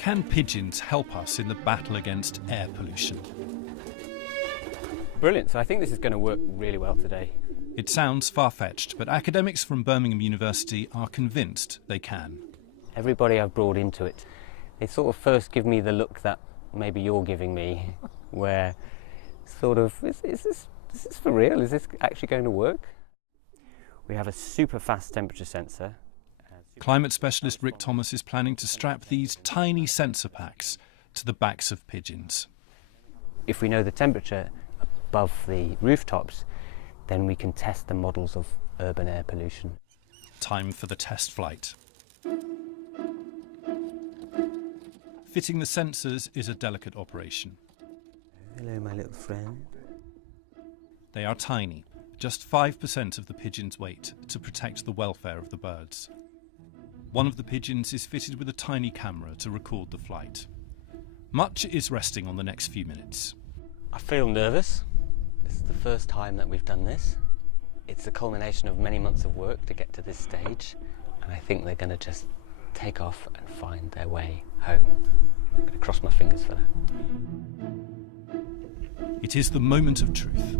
Can pigeons help us in the battle against air pollution? Brilliant, so I think this is going to work really well today. It sounds far-fetched, but academics from Birmingham University are convinced they can. Everybody I've brought into it, they sort of first give me the look that maybe you're giving me, where sort of, is this for real? Is this actually going to work? We have a super fast temperature sensor. Climate specialist Rick Thomas is planning to strap these tiny sensor packs to the backs of pigeons. If we know the temperature above the rooftops, then we can test the models of urban air pollution. Time for the test flight. Fitting the sensors is a delicate operation. Hello, my little friend. They are tiny, just 5% of the pigeon's weight, to protect the welfare of the birds. One of the pigeons is fitted with a tiny camera to record the flight. Much is resting on the next few minutes. I feel nervous. This is the first time that we've done this. It's the culmination of many months of work to get to this stage, and I think they're going to just take off and find their way home. I'm going to cross my fingers for that. It is the moment of truth.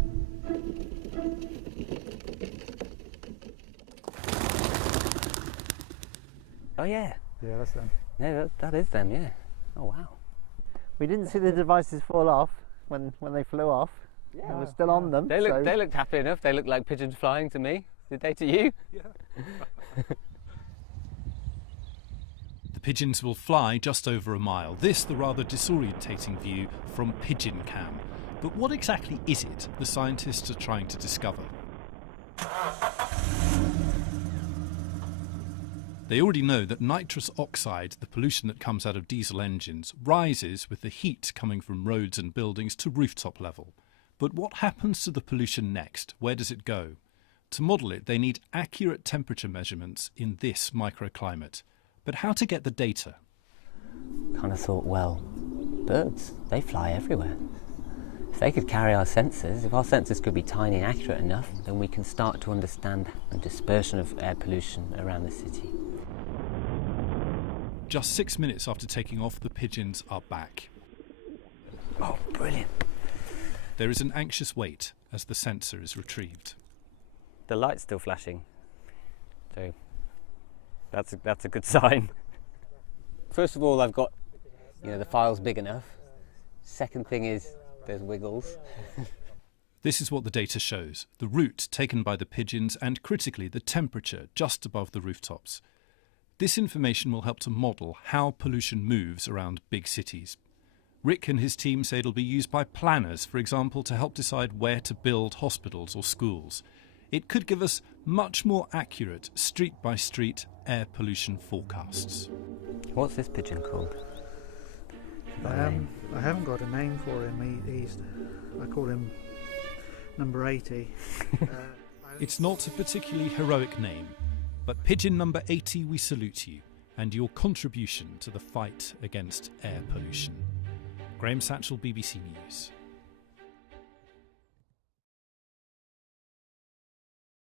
Oh yeah. Yeah, that's them. Yeah, that is them, yeah. Oh wow. We didn't see the devices fall off when they flew off. Yeah, they were still on them. They looked happy enough. They looked like pigeons flying to me. Did they to you? Yeah. The pigeons will fly just over a mile. This, the rather disorientating view from Pigeon Cam. But what exactly is it the scientists are trying to discover? They already know that nitrous oxide, the pollution that comes out of diesel engines, rises with the heat coming from roads and buildings to rooftop level. But what happens to the pollution next? Where does it go? To model it, they need accurate temperature measurements in this microclimate. But how to get the data? Kind of thought, well, birds, they fly everywhere. If they could carry our sensors, if our sensors could be tiny and accurate enough, then we can start to understand the dispersion of air pollution around the city. Just 6 minutes after taking off, the pigeons are back. Oh, brilliant. There is an anxious wait as the sensor is retrieved. The light's still flashing, so that's a good sign. First of all, I've got, the file's big enough. Second thing is, there's wiggles. This is what the data shows, the route taken by the pigeons and, critically, the temperature just above the rooftops. This information will help to model how pollution moves around big cities. Rick and his team say it'll be used by planners, for example, to help decide where to build hospitals or schools. It could give us much more accurate, street-by-street air pollution forecasts. What's this pigeon called? I haven't got a name for him. I call him number 80. It's not a particularly heroic name, but pigeon number 80, we salute you and your contribution to the fight against air pollution. Graham Satchell, BBC News.